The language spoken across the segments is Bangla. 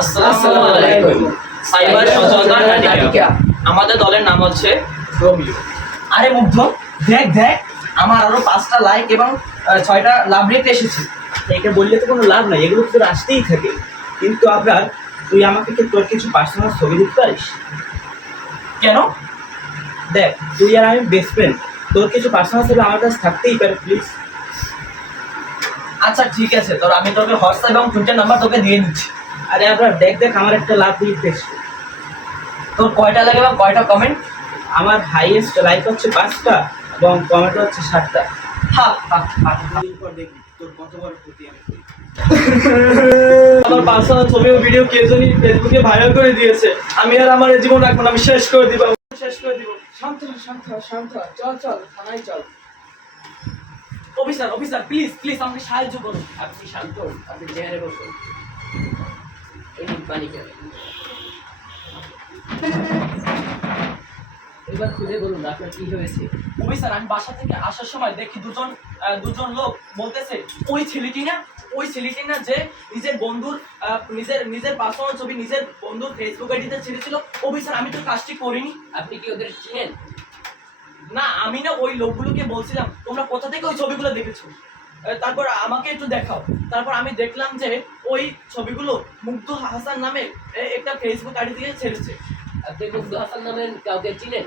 আসসালামু আলাইকুম। সাইবার সচেতনতা নাটিকা আমাদের দলের নাম হচ্ছে আরে মুগ্ধ দেখ দেখ আমার আরও পাঁচটা লাইক এবং ছয়টা লাভ রেট এসেছে। এটা বললে তো কোনো লাভ নাই এগুলো তোর আসতেই থাকে। কিন্তু আপনার তুই আমাকে কি তোর কিছু পার্সোনাল ছবি দিতে পারিস? কেন? দেখ তুই আর আমি বেস্ট ফ্রেন্ড তোর কিছু পার্সোনাল ছবি আমার কাছে থাকতেই পারে প্লিজ আচ্ছা ঠিক আছে তোর আমি তোকে হোয়াটসঅ্যাপ এবং টুইটার নাম্বার তোকে দিয়ে দিচ্ছি। আরে আপনার দেখ দেখ আমার একটা লাভ দিয়ে এসছে তোর কয়টা লাগে এবং কয়টা কমেন্ট আমার হাইয়েস্ট লাইক হচ্ছে পাঁচটা এবং কমেন্ট হচ্ছে সাতটা। হা হা হা। হা। পর দেখবি তোর কত বড় ক্ষতি আমি আমার পার্সোনাল ছবি ও ভিডিও কে জানি ফেসবুকে ভাইরাল করে দিয়েছে। আমি আর আমার এই জীবন রাখব না আমি শেষ করে দিব শেষ করে দিব। শান্ত শান্ত শান্ত চল চল থানায় চল। অফিসার অফিসার প্লিজ প্লিজ আমাকে সাহায্য করুন। আপনি শান্ত আপনি চেয়ারে বসুন। এই নিন পানি খান। এবার খুলে বলুন আপনার কি হয়েছে? অফিসার আমি বাসা থেকে আসার সময় দেখি দুজন দুজন লোক বলতেছে ওই ছেলেটি না ওই ছেলেটি না যে নিজের বন্ধুর নিজের নিজের পার্সোনাল ছবি নিজের বন্ধুর ফেসবুক আইডিতে ছেড়েছিল। অফিসার আমি তো কাজটি করিনি। আপনি কি ওদের চিনেন? না আমি না ওই লোকগুলোকে বলছিলাম তোমরা কোথা থেকে ওই ছবিগুলো দেখেছ? তারপর আমাকে একটু দেখাও। তারপর আমি দেখলাম যে ওই ছবিগুলো মুগ্ধ হাসান নামে একটা ফেসবুক আইডি থেকে ছেড়েছে। আপনি মুগ্ধ হাসান নামের কাউকে চিনেন?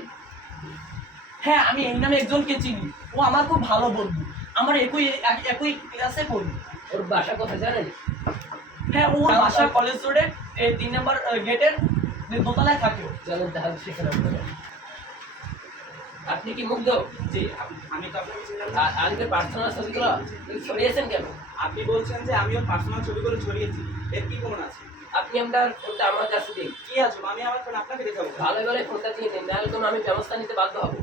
হ্যাঁ আমি এই নামে একজনকে চিনি। ও আমার খুব ভালো বন্ধু। আমার একই একই ক্লাসে পড়ি। ওর বাসা কোথায় জানেন? হ্যাঁ ও বাসা কলেজ রোডে তিন নম্বর গেটের দোতলায় থাকে। চলেন তাহলে সেখানে। আপনি কি মুগ্ধ? জি আমি তো আপনাকে পার্সোনাল ছবিগুলো। ছড়িয়েছেন কেন? আপনি বলছেন যে আমিও পার্সোনাল ছবিগুলো ছড়িয়েছি। এর কি প্রমাণ আছে? আপনি আপনার ফোনটা আমার কাছে দিন। কি আছে? আমি আমার ফোন আপনাকে দেখাবো ভালো করে ফোনটা দিয়ে দিন নাহলে কোনো আমি ব্যবস্থা নিতে বাধ্য হব।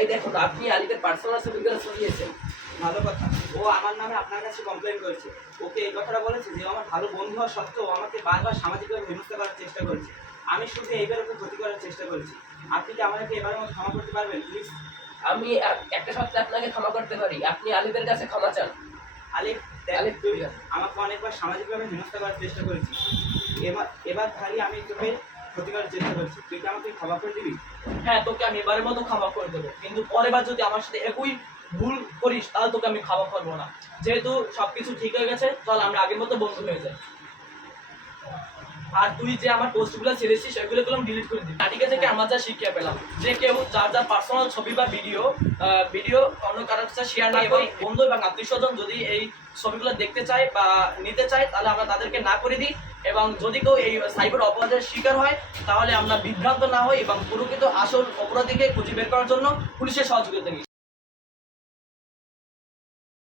এই দেখুন আপনি আলিদের পার্সোনাল ছবিগুলো ছড়িয়েছেন। ভালো কথা। ও আমার নামে আপনার কাছে কমপ্লেন করেছে। ওকে এই কথাটা বলেছে যে আমার ভালো বন্ধু হওয়া সত্ত্বেও আমাকে বারবার সামাজিকভাবে হেনস্থা করার চেষ্টা করেছে। আমি শুধু এইবার ওকে ক্ষতি করার চেষ্টা করেছি। আপনি কি আমাকে এবারের মতো ক্ষমা করতে পারবেন প্লিজ আমি একটা সপ্তাহে আপনাকে ক্ষমা করতে পারি। আপনি আলিদের কাছে ক্ষমা চান। আলিফ আলিফ, তুই। আমাকে অনেকবার সামাজিকভাবে হেনস্থা করার চেষ্টা করেছিস। এবার এবার খালি আমি তোকে ক্ষতি করার চেষ্টা করছি। তুই কি আমাকে ক্ষমা করে দিবি? হ্যাঁ তোকে আমি এবারের মতো ক্ষমা করে দেবো। কিন্তু পরের বার যদি আমার সাথে একই ভুল করিস তাহলে তোকে আমি ক্ষমা করব না। যেহেতু সবকিছু ঠিক হয়ে গেছে চল আমরা আগের মতো বন্ধু হয়ে যাই। আর তুই যে আমার পোস্টগুলো ছেড়েছিস সেগুলো গুলো ডিলিট করে দিবি। নাটিকা থেকে আমরা যা শিক্ষা পেলাম, যে কেউ যার যার পার্সোনাল ছবি বা ভিডিও ভিডিও অন্য কারোর কাছে শেয়ার না করে বন্ধু এবং আত্মীয় স্বজন যদি এই ছবিগুলো দেখতে চায় বা নিতে চায়, তাহলে আমরা তাদেরকে না করে দিই। এবং যদি কেউ এই সাইবার অপরাধের শিকার হয়, তাহলে আমরা বিভ্রান্ত না হই এবং প্রকৃত আসল অপরাধীকে খুঁজে বের করার জন্য পুলিশের সহযোগিতা নিই।